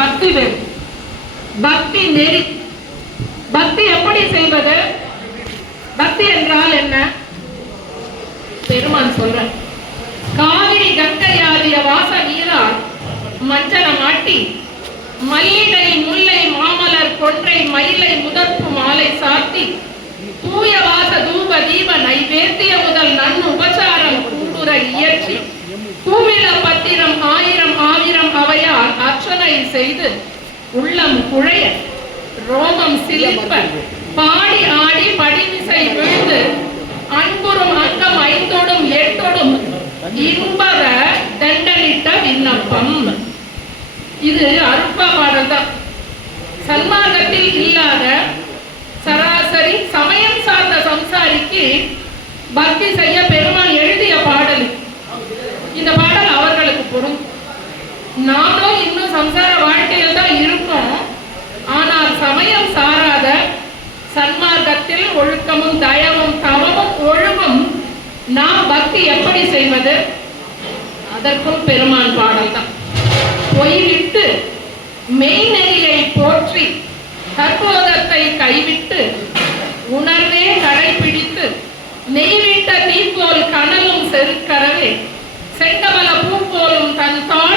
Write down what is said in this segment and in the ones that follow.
பக்தி வேறு பக்தி நெறி. பக்தி எப்படி செய்வது? பக்தி என்றால் என்ன? பெருமான் சொல்ற காவிரி கங்கை ஆகிய வாச நீரால் மஞ்சள மாட்டி மல்லிகை முல்லை மாமலர் கொன்றை மயிலை முதற்பு மாலை சாத்தி தூய வாச தூப தீப நைவேத்திய முதல் நன் உபசாரம் கூடுற இயற்றி பூவில பத்திரம் ஆயிரம் ஆயிரம் அவையால் அர்ச்சனை செய்து உள்ளம் குழைய ரோமம் சிலிர்ப்ப பாடி ஆடி படிமிசை விழுந்து அன்புறும் அங்கம் ஐந்தோடும் எட்டோடும் இன்பத தண்டனிட்ட விண்ணப்பம். இது அருப்பா பாடல் தான் சன்மார்க்கத்தில் இல்லாத சராசரி சமயம் சார்ந்த சம்சாரிக்கு பக்தி செய்ய பெருமான் எழுதிய பாடல் இது. இந்த பாடல் அவர்களுக்கு பொருந்தும் நாமளும் இன்னும் சம்சார வாழ்க்கையில் தான் இருக்கோம். ஆனால் சமயம் சாராத சன்மார்க்கத்தில் ஒழுக்கமும் தயவும் தவமும் ஒழுங்கும் நாம் பக்தி எப்படி செய்வது? அதற்கும் பெருமான் பாடல் தான். பொய்விட்டு மெய்நெறியை போற்றி தற்போதத்தை கைவிட்டு உணர்வே கடைபிடித்து நெய்விட்ட போல் கனலும் செருக்கரவே செங்கமல பூ போலும் தன் தான்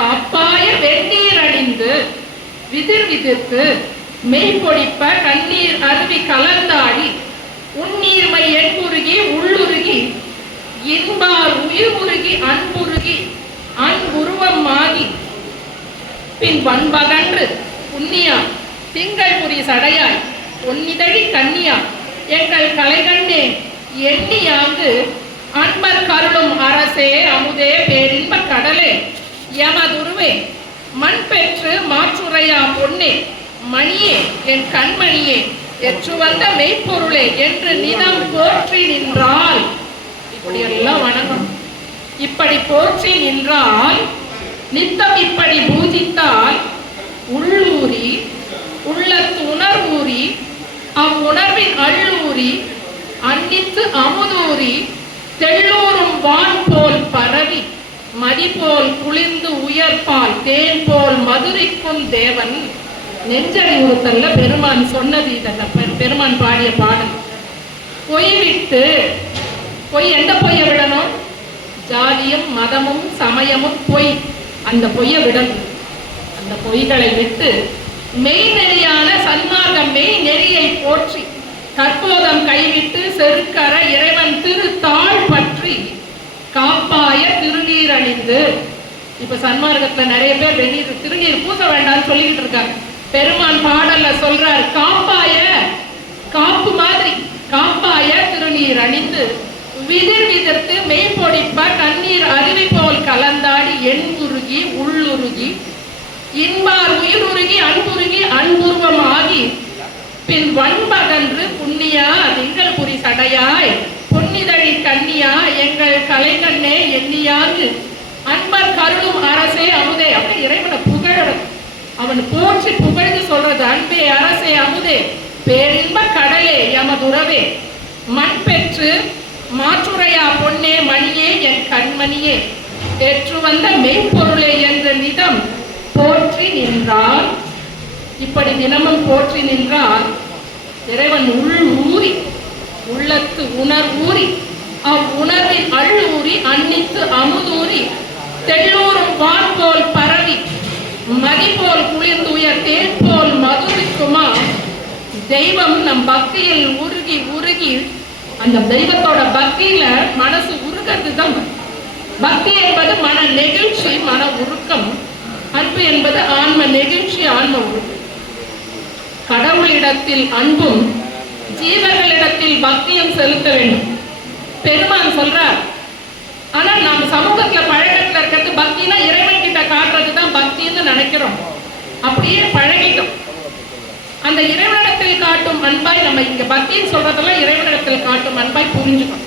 காப்பாய வெந்நீர் அணிந்து விதிர் விதிர்த்து மெய்ப்பொடிப்ப கண்ணீர் அருவி கலந்தாடி உன்னீர்மை எண்புருகி உள்ளுருகி இன்பார் உயிர் உருகி அன்புருகி அன்புருவம் ஆகி பின் பண்பகன்று புண்ணியா திங்கள் புரி சடையாய் பொன்னிதழி கன்னியா எங்கள் கலைகண்ணே எண்ணியாங்கு அன்பர் கருளும் அரசே அமுதே பேரின்ப கடலே. எமதுருவே மண் பெற்று மாற்றுரையா பொன்னே மணியே என் கண்மணியே எற்று வந்த மெய்ப்பொருளே என்று நிதம் போற்றி நின்றால். இப்படி எல்லாம் வணங்கணும் இப்படி போற்றி நின்றால் நித்தம் இப்படி பூஜித்தால் உள்ளூரி உள்ளத்து உணர்வூரி அவ்வுணர்வின் அள்ளூரி அன்னித்து அமுதூரி தெள்ளூரும் வான் போல் பரவி. மதிப்போல் குளிர்ந்து உயர்ப்பால் தேன் போல் மதுரைக்கும் தேவன். நெஞ்சறிவுறுத்தல்ல பெருமான் சொன்னது இதெல்லாம் பெரு- பெருமான் பாடிய பாடல். பொய் விட்டு பொய் எந்த பொய்யை விடணும்? ஜாதியும் மதமும் சமயமும் பொய். அந்த பொய்யை விடணும். அந்த பொய்களை விட்டு மெய்நெறியான சன்மார்க்க மெய் நெறியை போற்றி கற்போதம் கைவிட்டு செருக்கர இறைவன் திருத்தாள் பற்றி காப்பாய திருநீர் அணிந்து. இப்ப சன்மார்க்கத்துல நிறைய பேர் வெந்நீர் திருநீர் பூச வேண்டாம்னு சொல்லிட்டு இருக்காங்க. பெருமான் பாடல்ல சொல்றார் காப்பாய காப்பு மாதிரி காப்பாய திருநீர் அணிந்து விதிர் விதிர்த்து மெய்ப்பொடிப்ப கண்ணீர் அருவி போல் கலந்தாடி எண்புருகி உள்ளுருகி இன்பார் உயிருருகி அன்புருகி அன்புருவமாகி பின் வன்பகன்று புண்ணியா திங்கள் புரி சடையாய் பொன்னிதழி கண்ணியா எங்கள் கலைக்கண்ணே எண்ணியாது அன்பர் கருளும் அரசே அமுதே. அப்படி இறைவனை புகழணும். அவன் போற்றி புகழ்ந்து சொல்றது அன்பே அரசே அமுதே. பேரின்ப கடலே எமதுறவே மண் பெற்று மாற்றுரையா பொன்னே மணியே என் கண்மணியே. பெற்று வந்த மெய்ப்பொருளே என்ற நிதம் போற்றி நின்றால் இப்படி தினமும் போற்றி நின்றால் இறைவன் உள் ஊறி உள்ளத்து உணர் ஊறி அவ் அன்னித்து அமுதூறி தெள்ளூரும் வான் போல் பரவி மதி போல் குளிர்ந்து தேன் போல் மதுரிக்குமா தெய்வம் நம் பக்தியில் உருகி உருகி அந்த தெய்வத்தோட பக்தியில மனசு உருகிறது தான் பக்தி என்பது மன நெகிழ்ச்சி மன உருக்கம். அன்பு என்பது ஆன்ம நெகிழ்ச்சி ஆன்ம உருக்கம். கடவுளிடத்தில் அன்பும் ஜீவர்களிடத்தில் பக்தியும் செலுத்த வேண்டும். பெருமான் சொல்றார் ஆனா நம்ம சமூகத்துல பழக்கத்துல இருக்கிறது பக்தினா இறைவன் கிட்ட காட்டுறது தான் பக்தின்னு நினைக்கிறோம். அப்படியே பழகிட்டோம். அந்த இறைவனிடத்தில் காட்டும் அன்பாய் நம்ம இங்க பக்தின்னு சொல்றதெல்லாம் இறைவனிடத்தில் காட்டும் அன்பாய் புரிஞ்சுக்கணும்.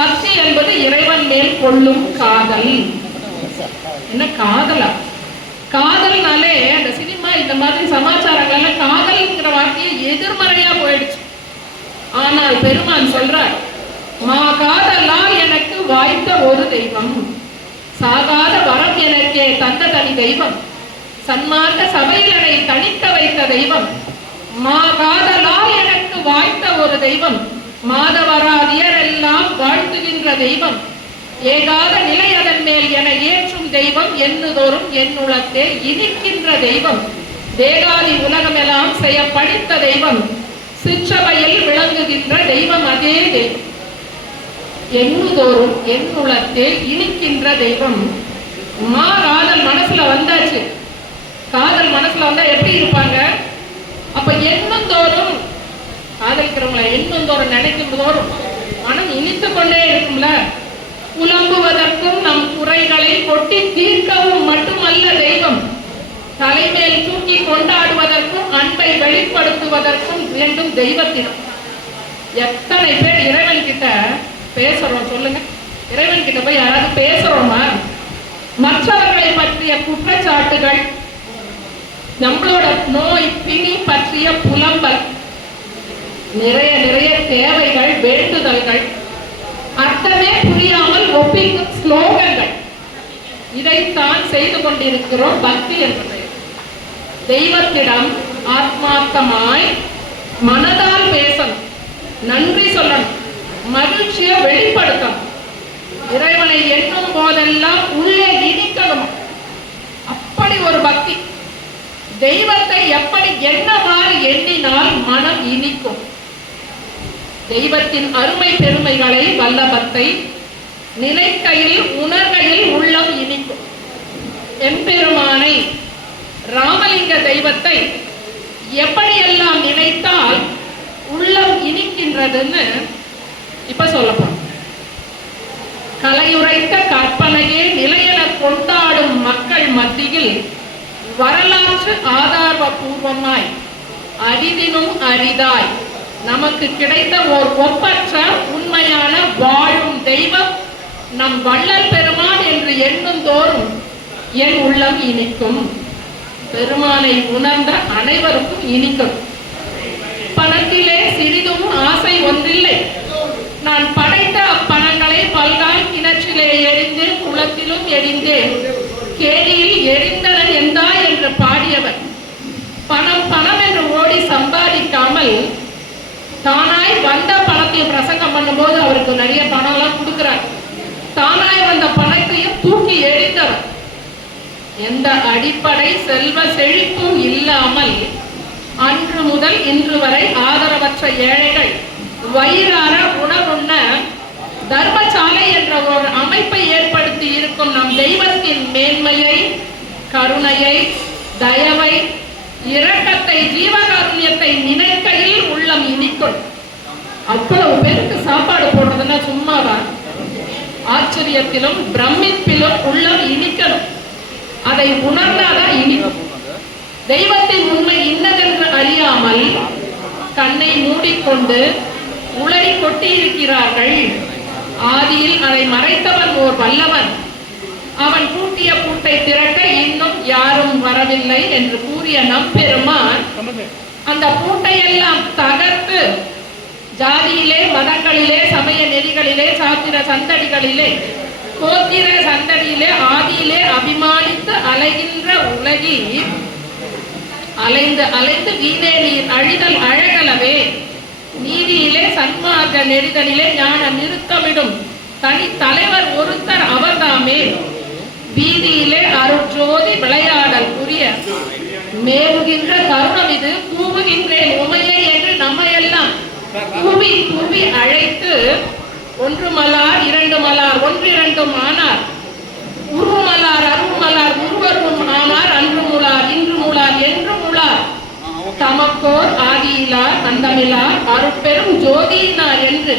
பக்தி என்பது இறைவன் மேல் கொள்ளும் காதல். என்ன காதலா? காதல்னாலே அந்த சினிமா இந்த மாதிரி சமாச்சாரங்கள்ல காதல்ங்கிற வார்த்தையை எதிர்மறையா போயிடுச்சு. ஆனால் பெருமான் சொல்றார் மா காதலால் எனக்கு வாய்த்த ஒரு தெய்வம். சாகாத வரம் எனக்கே தந்த தனி தெய்வம். சன்மார்க்க சபையிலனை தனித்த வைத்த தெய்வம். மா காதலால் எனக்கு வாய்த்த ஒரு தெய்வம். மாதவராதியரெல்லாம் வாழ்த்துகின்ற தெய்வம். ஏகாத நிலை அதன் மேல் என ஏற்றும் தெய்வம் எண்ணுதோறும் என்னுளத்தே இனிக்கின்ற தெய்வம். தேகாதி உலகமெல்லாம் செய்ய படித்த தெய்வம். சிற்றவையில் விளங்குகின்ற தெய்வம் அதே தெய்வம் எண்ணுதோறும் என்னுளத்தே இனிக்கின்ற தெய்வம். மா காதல் மனசுல வந்தாச்சு. காதல் மனசுல வந்தா எப்படி இருப்பாங்க? அப்ப எண்ணும் காதலிக்கிறவங்களை காதலிக்கிறவங்கள தோறும் நினைக்கும் தோறும் மனம் இனித்து கொண்டே இருக்கும்ல. புலம்புவதற்கும் நம் குறைகளை கொட்டி தீர்க்கவும் மட்டுமல்ல தெய்வம். தலைமேல் தூக்கி கொண்டாடுவதற்கும் அன்பை வெளிப்படுத்துவதற்கும் வேண்டும் தெய்வத்திடம். எத்தனை பேர் இறைவன் கிட்ட பேசுறோம் சொல்லுங்க. இறைவன் கிட்ட போய் யாராவது பேசுறோமா? மற்றவர்களை பற்றிய குற்றச்சாட்டுகள் நம்மளோட நோய் பிணி பற்றிய புலம்பல் நிறைய நிறைய தேவைகள் வேண்டுதல்கள். புரியாமல் ஸ்லோகங்கள். இதைத்தான் செய்து கொண்டிருக்கிறோம் பக்தி என்பது. தெய்வத்திடம் ஆத்மார்த்தமாய் மனதால் பேசணும். நன்றி சொல்லணும். மகிழ்ச்சியை வெளிப்படுத்தணும். இறைவனை எண்ணும் போதெல்லாம் உள்ளே இனிக்கணும் அப்படி ஒரு பக்தி. தெய்வத்தை எப்படி என்னவாறு எண்ணினால் மனம் இனிக்கும்? தெய்வத்தின் அருமை பெருமைகளை வல்லபத்தை நினைக்கையில் உணர்கையில் உள்ளம் இனிக்கும். எம்பெருமானை ராமலிங்க தெய்வத்தை எப்படியெல்லாம் நினைத்தால் உள்ளம் இனிக்கின்றதுன்னு இப்ப சொல்லப்படும். கலையுரைத்த கற்பனையே நிலையென கொண்டாடும் மக்கள் மத்தியில் வரலாற்று ஆதாரபூர்வமாய் அரிதினும் அரிதாய் நமக்கு கிடைத்த ஓர் ஒப்பற்ற உண்மையான வாழும் தெய்வம் நம் வள்ளல் பெருமான் என்று எண்ணும் தோறும் என் உள்ளம் இனிக்கும். பெருமானை உணர்ந்த அனைவருக்கும் இனிக்கும். பணத்திலே சிறிதும் ஆசை ஒன்றில்லை. நான் படைத்த அப்பணங்களை பல்கால் கிணற்றிலே எரிந்தேன் குளத்திலும் எரிந்தேன். கேணியில் எரிந்தனன் எந்தா என்று பாடியவர். பணம் பணம் என்று ஓடி சம்பாதிக்காமல் தானாய் வந்த பணத்தையும் பிரசங்கம் பண்ணும்போது அவருக்கு நிறைய பணம் எல்லாம் கொடுக்கிறார். தானாய் வந்த பணத்தையும் தூக்கி எறிந்தவர். எந்த அடிப்படை செல்வ செழிப்பும் இல்லாமல் அன்று முதல் இன்று வரை ஆதரவற்ற ஏழைகள் வயிறார உணவுண்ண தர்மசாலை என்ற ஒரு அமைப்பை ஏற்படுத்தி இருக்கும் நம் தெய்வத்தின் மேன்மையை கருணையை தயவை இரக்கத்தை ஜீவகாருண்யத்தை நினைக்கையில் உள்ளம் இனிக்கும் அவ்வளவு பேருக்கு சாப்பாடு போடுறதுன்னா சும்மாவா? ஆச்சரியத்திலும் பிரமிப்பிலும் உள்ளம் இனிக்கணும். அதை உணர்ந்தாதான் இனிக்கும் தெய்வத்தின் உண்மை இன்னதென்று அறியாமல் கண்ணை மூடிக்கொண்டு உளறி கொட்டியிருக்கிறார்கள். ஆதியில் அதை மறைத்தவன் ஓர் வல்லவன். அவன் பூட்டிய பூட்டை திறக்க இன்னும் யாரும் வரவில்லை என்று கூறிய நம்பெருமான் அந்த பூட்டையெல்லாம் தகர்த்து ஜாதியிலே மதங்களிலே சமய நெறிகளிலே சாத்திர சந்தடிகளிலே கோத்திர சந்தடியிலே ஆதியிலே அபிமானித்து அலைகின்ற உலகில் அலைந்து அலைந்து வீணே நீர் அழிதல் அழகலவே. நீதியிலே சன்மார்க்க நெறிதலிலே ஞான நிறுத்தமிடும். தனி தலைவர் ஒருத்தர் அவர்தாமே. வீதியிலே அருட்சோதி விளையாடல் புரிய. மேவுகின்ற தருணம் இது கூவுகின்றேன் உமையே கூவி கூவி அழைத்து ஒன்று மலார் இரண்டு மலார் ஒன்றிரண்டும் ஆனார் உருமலார் அருமலார் உருவரும் ஆனார் அன்று முலார் இன்று முலார் என்று முலார். தமக்கோர் ஆதியிலார் அந்தமிலார் அருட்பெரும் ஜோதியினார் என்று.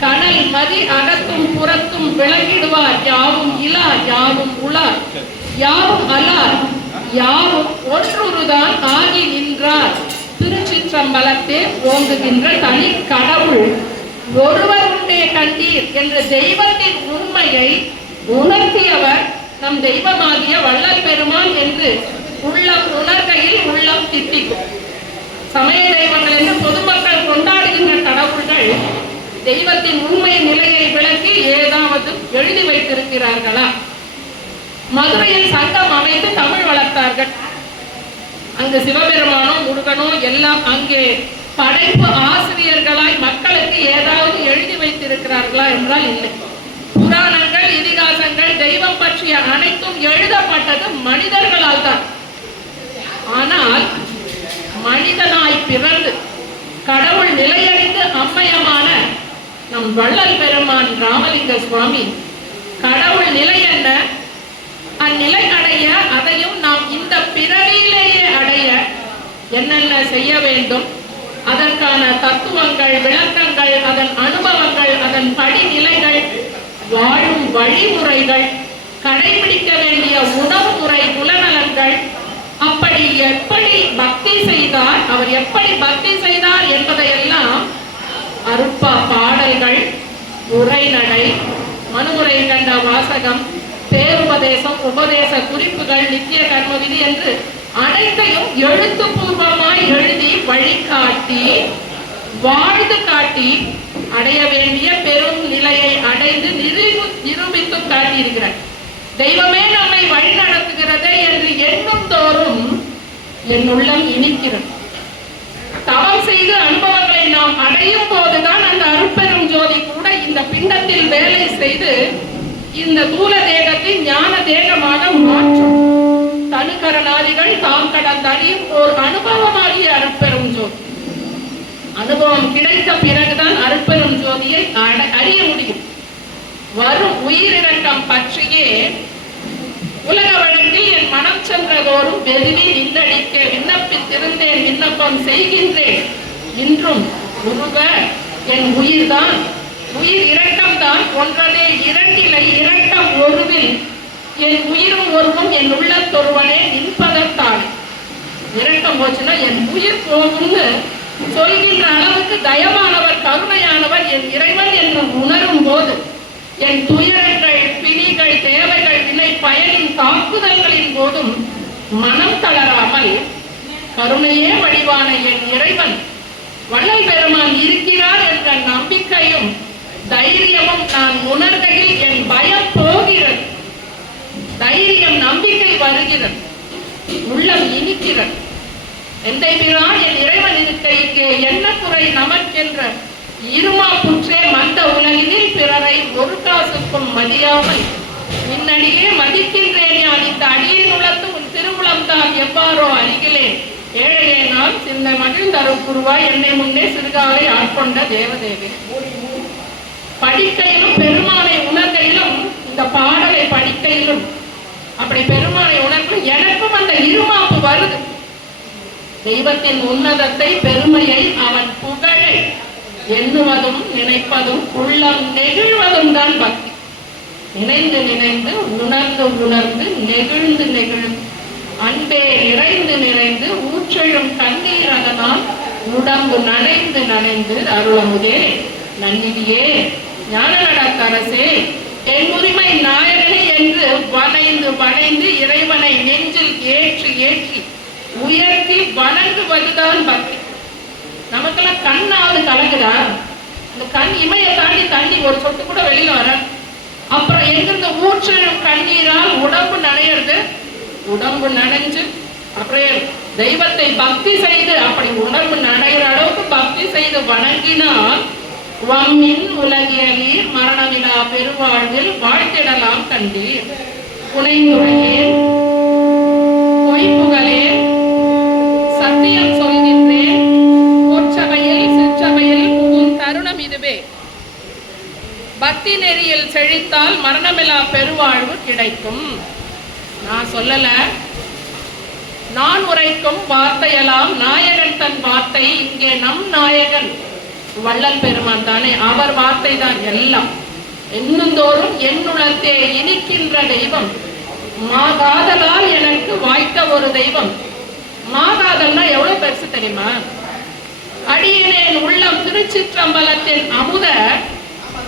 கடல் மதி அகத்தும் புறத்தும் விளங்கிடுவார். யாவும் இலா யாவும் உலார். யாவும் அலார். யாவும் ஒன்றுதான் ஆகி நின்றார். திருச்சிற்றம்பலத்தே ஓங்குகின்ற தனி கடவுள் ஒருவருடைய கண்டீர் என்ற தெய்வத்தின் உண்மையை உணர்த்தியவர் நம் தெய்வமாகிய வள்ளல் பெருமான் என்று உள்ளம் உணர்கையில் உள்ளம் தித்திக்கும் சமய தெய்வங்கள் என்று பொதுமக்கள் கொண்டாடுகின்ற கடவுள்கள் தெய்வத்தின் உண்மை நிலையை விளக்கி ஏதாவது எழுதி வைத்திருக்கிறார்களா? மதுரையில் சங்கம் அமைத்து தமிழ் வளர்த்தார்கள். அங்கு சிவபெருமானும் முருகனும் எல்லாம் அங்கே படைப்பு ஆசிரியர்களாய் மக்களுக்கு ஏதாவது எழுதி வைத்திருக்கிறார்களா என்றால் இல்லை. புராணங்கள் இதிகாசங்கள் தெய்வம் பற்றிய அனைத்தும் எழுதப்பட்டது மனிதர்களால் தான். ஆனால் மனிதனாய் பிறந்து கடவுள் நிலையறிந்து அம்மையமான நம் வள்ளல் பெருமான் ராமலிங்க சுவாமி கடவுள் நிலை என்ன? அந்நிலை அடைய அதையும் நாம் இந்த பிறவியிலேயே அடைய என்ன செய்ய வேண்டும். அதற்கான தத்துவங்கள் விளக்கங்கள் அதன் அனுபவங்கள் அதன் படிநிலைகள் வாழும் வழிமுறைகள் கடைபிடிக்க வேண்டிய உணவு முறை குலநலன்கள் அப்படி எப்படி பக்தி செய்தார் அவர் எப்படி பக்தி செய்தார் என்பதையெல்லாம் அருப்பா பாடல்கள் உரைநடை மனுமுறை கண்ட வாசகம் பேருபதேசம் உபதேச குறிப்புகள் நித்திய கர்ம விதி என்று அனைத்தையும் எழுத்துப்பூர்வமாய் எழுதி வழிகாட்டி வாழ்ந்து காட்டி அடைய வேண்டிய பெரும் நிலையை அடைந்து நிரூபி நிரூபித்து காட்டியிருக்கிறார். தெய்வமே நம்மை வழி நடத்துகிறதே என்று எண்ணும் தோறும் என் உள்ளம் இனிக்கிறது. தவம் செய்து அனுபவங்களை நாம் அடையும் போதுதான் அந்த அருட்பெரும் ஜோதி கூட இந்த பிண்டத்தில் வேலை செய்து இந்த தூல தேகத்தை ஞான தேகமாக மாற்றும். தனுகரணாதிகள் தாம் கடந்த அறியும் ஓர் அனுபவமாகிய அருட்பெரும் ஜோதி. அனுபவம் கிடைத்த பிறகுதான் அருட்பெரும் ஜோதியை அறிய முடியும். வரும் உயிரிழக்கம் பற்றியே உலக வழக்கில் என் மனம் சென்றதோறும் வெறுவி விண்ணடிக்க விண்ணப்பித்திருந்தேன் விண்ணப்பம் செய்கின்றேன். இன்றும் உருவ என் உயிர்தான். உயிர் இரட்டம் தான் ஒன்றதே இரண்டிலை இரட்டம் ஒருவில். என் உயிரும் ஒருவும் என் உள்ளத்தொருவனே நிற்பதற்கான இரக்கம் போச்சுன்னா என் உயிர் போகும்னு சொல்கின்ற அளவுக்கு தயமானவர் கருணையானவர் என் இறைவன் என்று உணரும் போது என் துயரங்கள் பிணிகள் தேவைகள் இணை பயனின் தாக்குதல்களின் போதும் மனம் தளராமல் கருணையே வடிவான என் இறைவன் வள்ளல் பெருமான் இருக்கிறார் என்ற நம்பிக்கையும் தைரியமும் நான் உணர்கையில் என் பயம் போகிறது. தைரியம் நம்பிக்கை வருகிறது உள்ளம் இனிக்கிறது. எந்தை பிரான் என் இறைவன் இருக்கைக்கு என்ன குறை நமக்கென்ற இருமா புற்றே மந்த உலகினில் பிறரை ஒரு காசுக்கும் மதியாமல். நின்னடியே மதிக்கின்றேன் யான் இந்த அடியின் உளத்து உன் திருவுளம் தான் எவ்வாறோ அறிகிறேன் ஏழையே நான் சிந்த மகிழ்ந்தரும் குருவாய் என்னை முன்னே சிறுகாலை ஆட்கொண்ட தேவதேவி. படிக்கையிலும் பெருமானை உணர்கையிலும் இந்த பாடலை படிக்கையிலும் அப்படி பெருமானை உணர்ந்து எனக்கும் அந்த இருமாப்பு வருது. தெய்வத்தின் உன்னதத்தை பெருமையை அவன் புகழை. எண்ணுவதும் நினைப்பதும் உள்ளம் நெகிழ்வதும் தான் பக்தி. நினைந்து நினைந்து உணர்ந்து உணர்ந்து நெகிழ்ந்து நெகிழ்ந்து அன்பே நிறைந்து நிறைந்து ஊற்றெழும் கண்ணீர் அதனால் உடம்பு நனைந்து நனைந்து அருளமுதே. நன்னிதியே ஞான நடக்கரசே என் உரிமை நாயகனே என்று வளைந்து வளைந்து இறைவனை நெஞ்சில் ஏற்றி ஏற்றி உயர்த்தி வணங்குவதுதான் பக்தி. நமக்கெல்லாம் கண்ணாவது கலங்குதா? இந்த கண் இமையை தாண்டி தண்ணி ஒரு சொட்டு கூட வெளியில வர அப்புறம் எங்கிருந்த ஊற்றிடும் கண்ணீரால் உடம்பு நனையிறது? உடம்பு நனைஞ்சு அப்புறம் தெய்வத்தை பக்தி செய்து அப்படி உணர்வு நனைகிற அளவுக்கு பக்தி செய்து வணங்கினால் வம்மின் உலகியலீர் மரணமிலா பெருவாழ்வில் வாழ்த்திடலாம் கண்டீர். புனைந்துரையேன் பொய்ப்புகளேன் சத்தியம் சொல்கின்றேன். பொற்சபையில் சிற்றபையில் புகும் தருணம் இதுவே. பக்தி நெறியில் செழித்தால் மரணமிலா பெருவாழ்வு கிடைக்கும். நான் சொல்லல. நான் உரைக்கும் வார்த்தையெல்லாம் நாயகன் தன் வார்த்தை. இங்கே நம் நாயகன். வள்ளல் பெருமான் தானே? அவர் வார்த்தை தான் எல்லாம். என்னந்தோறும் என்னுளத்தே இனிக்கின்ற தெய்வம். மாகாதலால் எனக்கு வாய்த்த ஒரு தெய்வம். மாகாதல்னா எவ்வளவு பெருசு தெரியுமா? அடியனேன் உள்ளம் திருச்சிற்றம்பலத்தின் அமுத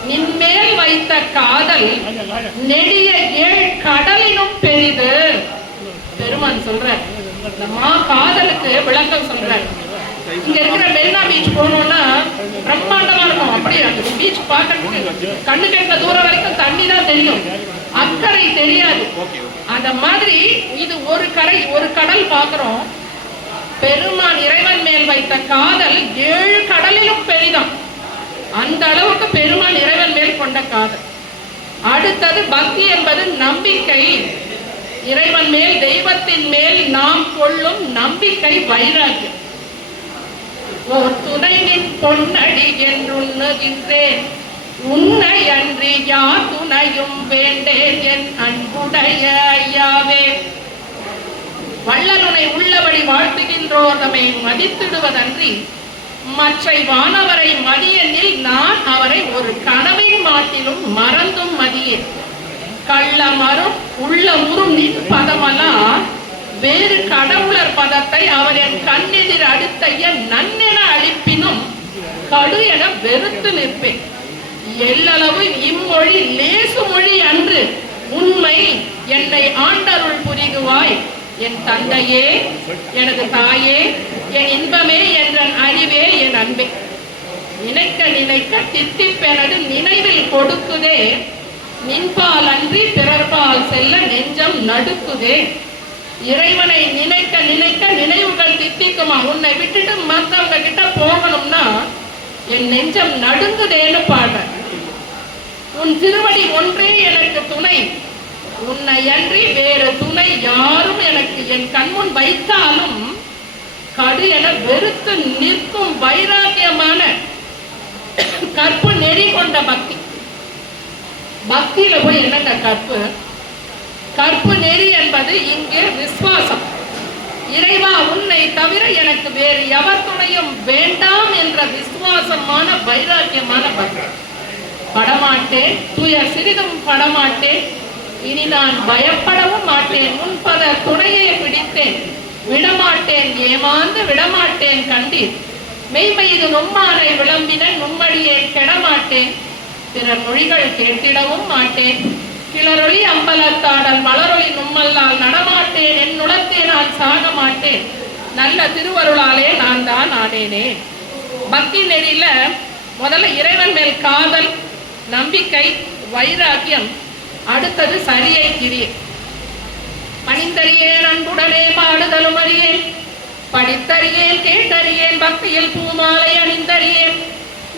நின்மேல் வைத்த காதல் நெடிய ஏழ் கடலினும் பெரிது. பெருமான் சொல்ற இந்த மா காதலுக்கு விளக்கம் சொல்றார். இங்க இருக்கிற மெரினா பீச் போனோம்னா பிரம்மாண்டமா இருக்கும். அப்படியே அந்த பீச் பார்க்கறதுக்கு கண்ணு கெட்ட தூரம் வரைக்கும் தண்ணி தான் தெரியும். அக்கறை தெரியாது. அந்த மாதிரி இது ஒரு கரை ஒரு கடல் பார்க்கிறோம். பெருமான் இறைவன் மேல் வைத்த காதல் ஏழு கடலிலும் பெரிதான் அந்த அளவுக்கு பெருமான் இறைவன் மேல் கொண்ட காதல். அடுத்தது பக்தி என்பது நம்பிக்கை. இறைவன் மேல் தெய்வத்தின் மேல் நாம் கொள்ளும் நம்பிக்கை வைராக்கியம். ஓர் துணையின் பொன்னடி என்றுண்ணுகின்றேன் உன்னை அன்றி யார் துணையும் வேண்டேன் என் அன்புடைய ஐயாவே. வள்ளலுனை உள்ளபடி வாழ்த்துகின்றோர் தம்மை மதித்திடுவதன்றி மற்றை வானவரை மதியனில் நான் அவரை ஒரு கனவின் மாட்டிலும் மறந்தும் மதியேன் கள்ளமரும் உள்ளமுறும் நின் பதமலா வேறு கடவுளர் பதத்தை அவர் என் கண்ணெதிர் அடுத்தைய நன்னென அழிப்பினும் கடு என வெறுத்து நிற்பேன். எல்லளவு இம்மொழி லேசு மொழி அன்று உண்மை என்னை ஆண்டருள் புரிகுவாய் என் தந்தையே எனது தாயே என் இன்பமே என்ற அறிவே என் அன்பே. நினைக்க நினைக்க தித்திப்பெனது நினைவில் கொடுக்குதே. நின்பால் அன்றி பிறர்பால் செல்ல நெஞ்சம் நடுக்குதே. இறைவனை நினைக்க நினைக்க நினைவுகள் தித்திக்குமா? உன்னை விட்டுட்டு மத்தவங்க கிட்ட போகணும்னா என் நெஞ்சம் நடுங்குதேன்னு பாடுற உன் திருவடி ஒன்றே எனக்கு துணை. உன்னை அன்றி வேறு துணை யாரும் எனக்கு என் கண்முன் வைத்தாலும் கடு என வெறுத்து நிற்கும் வைராக்கியமான கற்பு நெறி கொண்ட பக்தி. பக்தியில போய் என்னங்க கற்பு? கற்பு நெறி என்பது இங்கே விசுவாசம் இறைவா உன்னை தவிர எனக்கு வேறு எவர் துணையும் வேண்டாம் என்ற விசுவாசமான வைராக்கியமான பக்தி படமாட்டேன் துய சிறிதும் படமாட்டேன். இனி நான் பயப்படவும் மாட்டேன். முன்பத துணையை பிடித்தேன். விடமாட்டேன் ஏமாந்து விடமாட்டேன் கண்டீர். மெய்மைது நும்மானை விளம்பின நும்மடியே கெடமாட்டேன். பிற மொழிகள் கேட்டிடவும் மாட்டேன். கிளரொளி அம்பலத்தாடல் மலரொளி நும்மல்லால் நடமாட்டேன் என் நுளத்தே நான் சாக மாட்டேன் நல்ல திருவருளாலே நான் தான் ஆனேனே. பக்தி நெறியில முதல்ல இறைவன் மேல் காதல் நம்பிக்கை வைராக்கியம் அடுத்தது சரியை கிரியை பணிந்தறியேன் அன்புடனே பாடுதலும் அறியேன். படித்தறியேன் கேட்டறியேன் பக்தியில் பூமாலை அணிந்தறியேன்.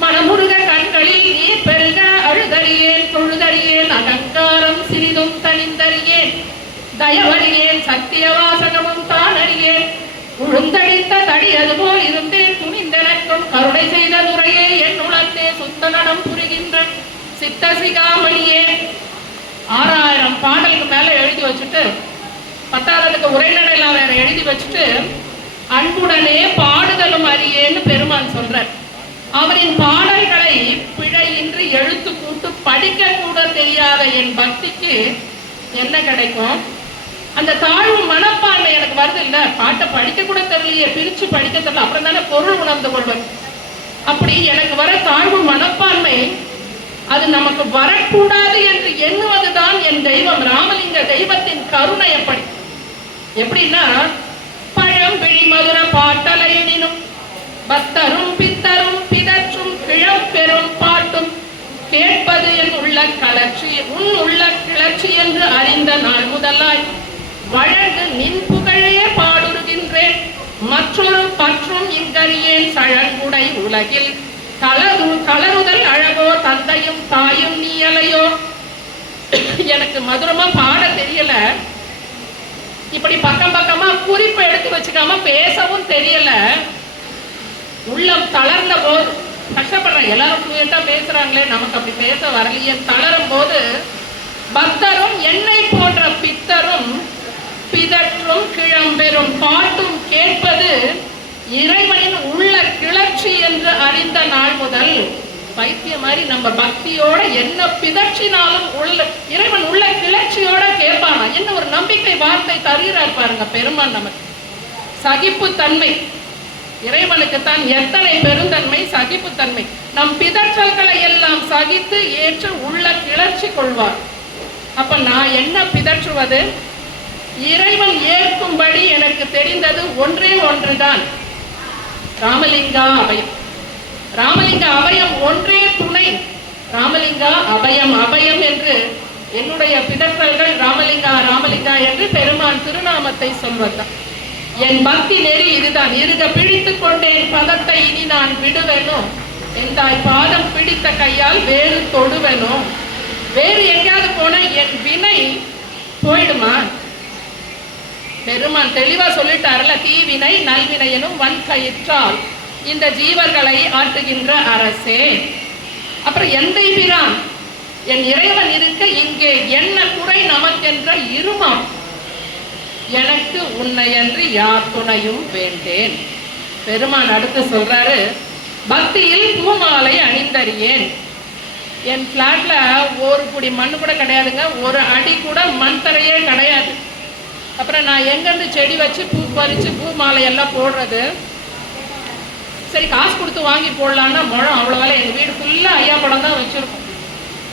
மனமுருக கண்களில் நீ பெருக அழுதறியேன். தொழுதறியேன் அகங்காரம் சிறிதும் தனிந்தறியேன் தயவறியேன் சத்திய வாசகமும் தான் அறியேன் உழுந்தடித்த தடி அதுபோல் இருந்தேன் துணிந்தனக்கும் கருணை செய்த துறையே என் உளத்தே சுத்த நடம் புரிகின்ற சித்த சிகாமணியே ஆறாயிரம் பாடலுக்கு மேல எழுதி வச்சுட்டு பத்தாவதுக்கு உரைநடையெல்லாம் வேற எழுதி வச்சுட்டு அன்புடனே பாடுதலும் அறியேன்னு பெருமான் சொல்றார். அவரின் பாடல்களை பிழையின்றி எழுத்து கூட்டு படிக்க கூட தெரியாத என் பக்திக்கு என்ன கிடைக்கும்? அந்த தாழ்வு மனப்பான்மை எனக்கு வருது இல்ல? பாட்டை படிக்க கூட தெரியலையே பிரிச்சு படிக்க தெரியல அப்புறம் தானே பொருள் உணர்ந்து கொள்வேன் அப்படி எனக்கு வர தாழ்வு மனப்பான்மை அது நமக்கு வரக்கூடாது என்று எண்ணுவதுதான் என் தெய்வம். ராமலிங்க தெய்வத்தின் கருணை எப்படி எப்படின்னா பழம் பிழி மதுர பாட்டலையினும் பத்தரும் பித்தரும் உள்ள கலர்ச்சி உன் உள்ள கிளர்ச்சி என்று அறிந்த நாள் முதலாய் வழங்கு நின் புகழே பாடுருகின்றேன் மற்றொரு பற்றும் இங்கறியேன் சழங்குடை உலகில். தளரு தளருதல் அழகோ தந்தையும் தாயும் நீயலையோ எனக்கு மதுரமா பாட தெரியல. இப்படி பக்கம் பக்கமா குறிப்பு எடுத்து வச்சுக்காம பேசவும் தெரியல. உள்ளம் தளர்ந்த போது கஷ்டப்படுறேன் எல்லாரும் ஃப்ளூயண்டா பேசுறாங்களே நமக்கு அப்படி பேச வரலையே. தளரும் போது பக்தரும் என்னை போன்ற பித்தரும் பிதற்றும் கிழம்பெறும் பாட்டும் கேட்பது இறைவனின் உள்ள கிளர்ச்சி என்று அறிந்த நாள் முதல் பைத்திய மாதிரி நம்ம பக்தியோட என்ன பிதற்றினாலும் உள்ள இறைவன் உள்ள கிளர்ச்சியோட கேட்பானா? என்ன ஒரு நம்பிக்கை வார்த்தை தருகிறார் பாருங்க பெருமான் நமக்கு. சகிப்பு தன்மை தான் எத்தனை பெருந்தன்மை சகிப்புத்தன்மை. நம் பிதற்றல்களை எல்லாம் சகித்து ஏற்று உள்ள கிளர்ச்சி கொள்வார். அப்ப நான் என்ன பிதற்றுவது? இறைவன் ஏற்கும்படி எனக்கு தெரிந்தது ஒன்றே ஒன்றுதான். ராமலிங்கா அபயம். ராமலிங்க அபயம் ஒன்றே துணை. ராமலிங்கா அபயம் அபயம் என்று என்னுடைய பிதற்றல்கள் ராமலிங்கா ராமலிங்கா என்று பெருமான் திருநாமத்தை சொல்வதுதான். என் பக்தி நெறி இதுதான். இருக பிடித்துக் கொண்டேன் பதத்தை இனி நான் விடுவேனோ? எந்தாய் பாதம் பிடித்த கையால் வேறு தொடுவேனோ? வேறு எங்கேயாவது போனா என் வினை போயிடுமா? பெருமான் தெளிவா சொல்லிட்டாருல தீவினை நல்வினை எனும் வன் கயிற்றால் இந்த ஜீவர்களை ஆட்டுகின்ற அரசே. அப்புறம் எந்தை பிரான்? என் இறைவன் இருக்க இங்கே என்ன குறை நமக்கென்ற இருமாம்? எனக்கு உன்னையன்றி யார் துணையும் வேண்டேன். பெருமான் அடுத்து சொல்றாரு பக்தியில் பூமாலை அணிந்தறியேன். என் பிளாட்ல ஒரு குடி மண் கூட கிடையாதுங்க ஒரு அடி கூட மண் தரையே கிடையாது. அப்புறம் நான் எங்கேருந்து செடி வச்சு பூ பறித்து பூ மாலையெல்லாம் போடுறது? சரி காசு கொடுத்து வாங்கி போடலான்னா முழம் அவ்வளோ வேலை. எங்கள் வீடு ஃபுல்லாக ஐயா படம் தான் வச்சுருக்கோம்.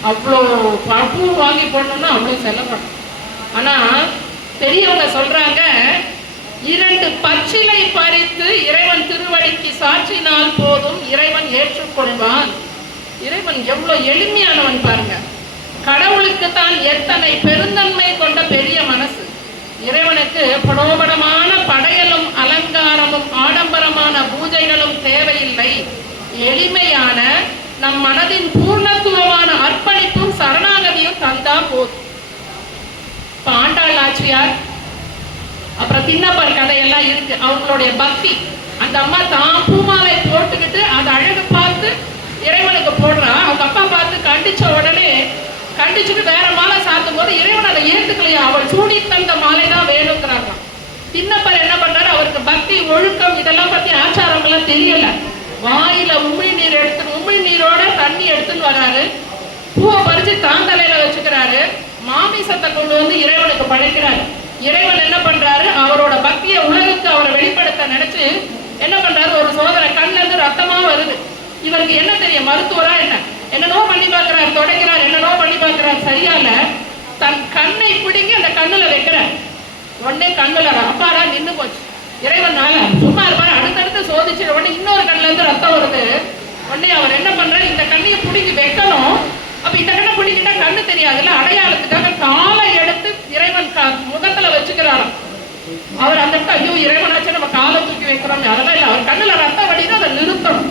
அவ்வளோ ப- பூ வாங்கி போடணும்னா அவ்வளோ செலவு ஆனால் பெரியவங்க சொல்றாங்க இரண்டு பச்சிலை பறித்து இறைவன் திருவடிக்கு சாற்றினால் போதும் இறைவன் ஏற்றுக்கொள்வான். இறைவன் எவ்வளவு எளிமையானவன் பாருங்க. கடவுளுக்கு தான் எத்தனை பெருந்தன்மை கொண்ட பெரிய மனசு. இறைவனுக்கு படோபடமான படையலும் அலங்காரமும் ஆடம்பரமான பூஜைகளும் தேவையில்லை. எளிமையான நம் மனதின் பூர்ணத்துவமான அர்ப்பணிப்பு சரணாகதியும் தந்தா போதும் இப்போ ஆண்டாள் ஆச்சியார் அப்புறம் தின்னப்பர் கதையெல்லாம் இருக்கு. அவங்களுடைய பக்தி. அந்த அம்மா தான் பூமாலை போட்டுக்கிட்டு அந்த அழகு பார்த்து இறைவனுக்கு போடுறா. அவங்க அப்பா பார்த்து கண்டிச்ச உடனே கண்டிச்சுட்டு வேற மாலை சாத்தும் போது இறைவன் அதை ஏத்துக்கலையா? அவள் சூடி தந்த மாலை தான் வேணுங்கிறாங்களாம். தின்னப்பர் என்ன பண்றாரு அவருக்கு பக்தி ஒழுக்கம் இதெல்லாம் பத்தி ஆச்சாரம் எல்லாம் தெரியல. வாயில உமிழ் நீர் எடுத்து உமிழ் நீரோட தண்ணி எடுத்துன்னு வராரு. பூவை பறிச்சு தான் தலையில மாமிசத்தை கொண்டு வந்து இறைவனுக்கு படைக்கிறார். இறைவன் என்ன பண்றாரு? அவரோட பக்தியை உலகுக்கு அவரை வெளிப்படுத்த நினைச்சு என்ன பண்றாரு? ஒரு சோதனை கண்ணுல இருந்து ரத்தமா வருது. இவருக்கு என்ன தெரியும்? மருத்துவரா என்ன? என்னனோ பண்ணி பார்க்கிறார் தொடக்கிறார் என்னனோ பண்ணி பார்க்கிறார். சரியான தன் கண்ணை பிடுங்கி அந்த கண்ணுல வைக்கிறார். உடனே கண்ணுல அப்பாரா நின்னு போச்சு. இறைவனால சும்மா இருப்பாரு. அடுத்தடுத்து சோதிச்சு உடனே இன்னொரு கண்ணுல இருந்து ரத்தம் வருது. உடனே அவர் என்ன பண்றாரு? இந்த கண்ணையை பிடுங்கி வைக்கணும். அப்ப இந்த கண்ணை பிடிக்கிட்டா கண்ணு தெரியாதுல்ல? அடையாளத்துக்காக காலை எடுத்து இறைவன் க- முகத்துல வச்சுக்கிறாராம். அவர் அந்த இடத்துல ஐயோ இறைவனாச்சு நம்ம காலை தூக்கி வைக்கிறோம். அதெல்லாம் இல்லை. அவர் கண்ணுல ரத்தம் வடினா அதை நிறுத்தணும்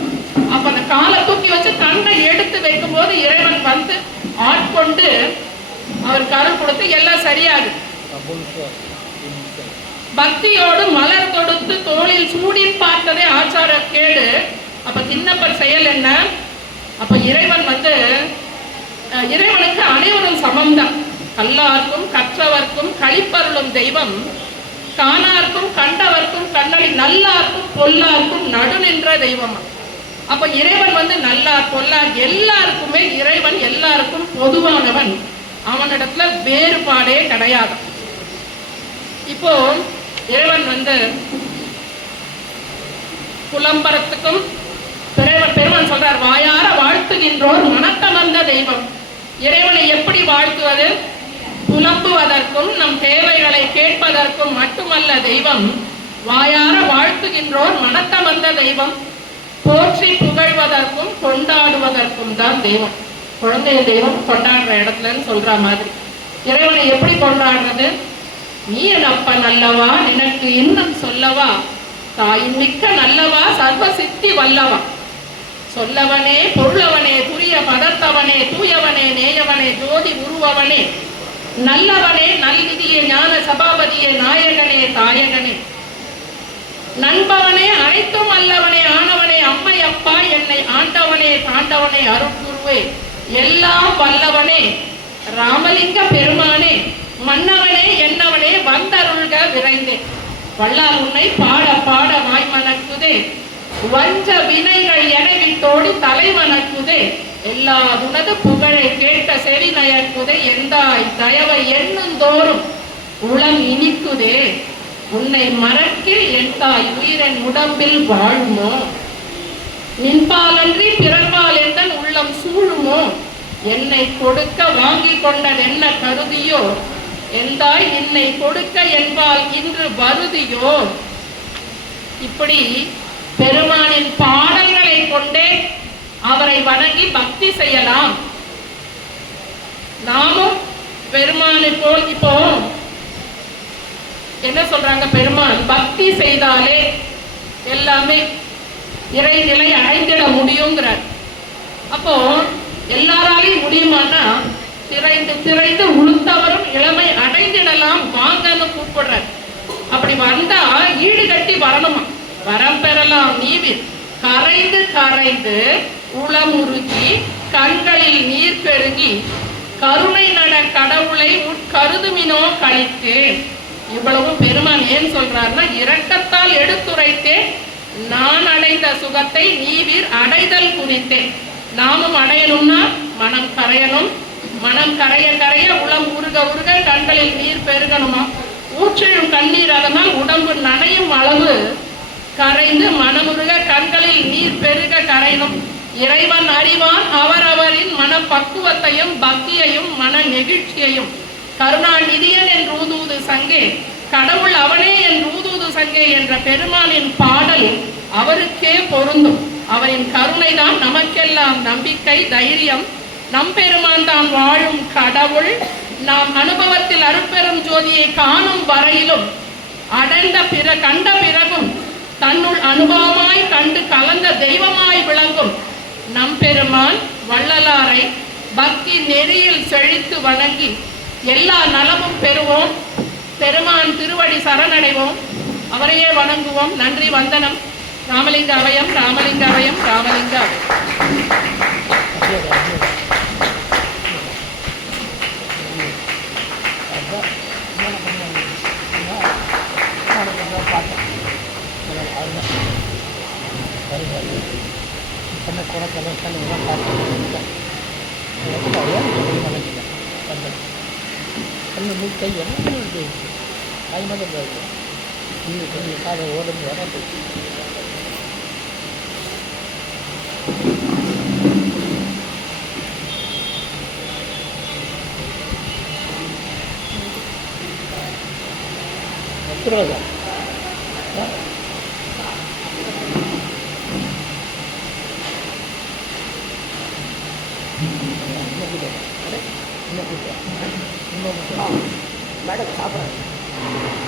அப்ப அந்த காலை தூக்கி வச்சு கண்ணை எடுத்து வைக்கும் போது இறைவன் வந்து ஆட்கொண்டு அவர் கருள் கொடுத்து எல்லாம் சரியாது. பக்தியோடு மலர் தொடுத்து தோளில் சூடி பார்த்ததே ஆச்சார கேடு. அப்ப தின்னப்பர் செயல் என்ன? அப்ப இறைவன் வந்து இறைவனுக்கு அனைவரும் சமம்தான். கல்லார்க்கும் கற்றவர்க்கும் கழிப்பருளும் தெய்வம். காணார்க்கும் கண்டவர்க்கும் கண்ணளி நல்லார்க்கும் பொல்லார்க்கும் நடுநின்ற தெய்வம். அப்ப இறைவன் வந்து நல்லார் பொல்லார் எல்லாருக்குமே இறைவன் எல்லாருக்கும் பொதுவானவன். அவனிடத்துல வேறுபாடே கிடையாது. இப்போ இறைவன் வந்து புலம்பரத்துக்கும் பெருவன் சொல்றார் வாயார வாழ்த்துகின்றோர் மனத்தமர்ந்த தெய்வம். இறைவனை எப்படி வாழ்த்துவது? புலம்புவதற்கும் நம் தேவைகளை கேட்பதற்கும் மட்டுமல்ல தெய்வம். வாயார வாழ்த்துகின்றோர் மனத்தமர்ந்த தெய்வம். போற்றி புகழ்வதற்கும் கொண்டாடுவதற்கும் தான் தெய்வம். குழந்தைய தெய்வம் கொண்டாடுற இடத்துலன்னு சொல்ற மாதிரி. இறைவனை எப்படி கொண்டாடுறது? நீ என் அப்பன் அல்லவா இன்னும் சொல்லவா? தாயின் மிக்க நல்லவா? சர்வ சித்தி வல்லவா? சொல்லவனே பொருளவனே துரிய பதர்த்தவனே தூயவனே நேயவனே ஜோதி உருவவனே. நல்லவனே நல்நிதியே ஞான சபாபதியே நாயகனே தாயகனே. நண்பவனே அனைத்தும் அல்லவனே ஆனவனே அம்மை அப்பா என்னை ஆண்டவனே தாண்டவனே அருட்குருவே. எல்லாம் வல்லவனே ராமலிங்க பெருமானே மன்னவனே என்னவனே வந்தருள்க விரைந்தேன் வல்லார் உன்னை பாட பாட வாய்மணக்குதே வஞ்ச வினைகள் எனவிட்டோடி தலைவனக்குதே எல்லா உனது புகழை கேட்ட செவி நயக்குதே எந்தாய் தயவை எண்ணுந்தோறும் உளம் இனிக்குதே. உன்னை மறக்கில் என் தாய் உயிரன் உடம்பில் வாழுமோ? நின்பாலன்றி பிறர்பால் என்றன் உள்ளம் சூழுமோ? என்னை கொடுக்க வாங்கி கொண்டதென்ன கருதியோ? எந்தாய் என்னை கொடுக்க என்பால் இன்று வருதியோ? இப்படி பெருமானின் பாடல்களை கொண்டே அவரை வணங்கி பக்தி செய்யலாம். நாமும் பெருமானை போல் இப்போ என்ன சொல்றாங்க பெருமான்? பக்தி செய்தாலே எல்லாமே இறைநிலை அடைந்திட முடியுங்கிறார். அப்போ எல்லாராலையும் முடியுமானா திரைந்து திரைந்து உளுத்தவரும் இளமை அடைந்திடலாம் வாங்கன்னு கூப்பிடுறார். அப்படி வந்தா ஈடு கட்டி வரணுமா? வரம் பெறலாம். நீவிர் கரைந்து கரைந்து உளமுருகி கண்களில் நீர் பெருகி கருணை நட கடவுளை உட்கருதுமினோ கழித்தேன் இவ்வளவு பெருமான் ஏன் சொல்றாருன்னா இரக்கத்தால் எடுத்துரைத்தேன். நான் அடைந்த சுகத்தை நீவிர் அடைதல் குறித்தேன் நாமும் அடையணும்னா மனம் கரையணும். மனம் கரைய கரைய உளம் உருக உருக கண்களில் நீர் பெருகணுமா? ஊற்றிடும் கண்ணீர் அதனால் உடம்பு நனையும் அளவு கரைந்து மனமுருக கண்களில் நீர் பெருக கரையணும் இறைவன் அறிவான் அவரவரின் மன பக்குவத்தையும் பக்தியையும் மன நெகிழ்ச்சியையும். கருணாநிதியன் என்று ஊதூது சங்கே கடவுள் அவனே என்று ஊதூது சங்கே என்ற பெருமானின் பாடல் அவருக்கே பொருந்தும். அவரின் கருணைதான் நமக்கெல்லாம் நம்பிக்கை தைரியம். நம் பெருமான் தான் வாழும் கடவுள். நாம் அனுபவத்தில் அருப்பெரும் ஜோதியை காணும் வரையிலும் அடைந்த பிற கண்ட பிறகும் தன்னுள் அனுபவமாய் கண்டு கலந்த தெய்வமாய் விளங்கும் நம்பெருமான் வள்ளலாரை பக்தி நெறியில் செழித்து வணங்கி எல்லா நலமும் பெறுவோம். பெருமான் திருவடி சரணடைவோம். அவரையே வணங்குவோம். நன்றி வந்தனம். ராமலிங்க அபயம் ராமலிங்க அபயம் ராமலிங்க のコラちの下になんかったとっ。か親にそういう話。あんな。あんもう一回やめてるんで。あいまでもやる。いいよ、いいよ、彼は俺も分かってる。들어가 자. 어? மேடம் சாப்பிட்றேன் மொபைல் இருக்கு ஆன்லைன் சாப்பிடுங்க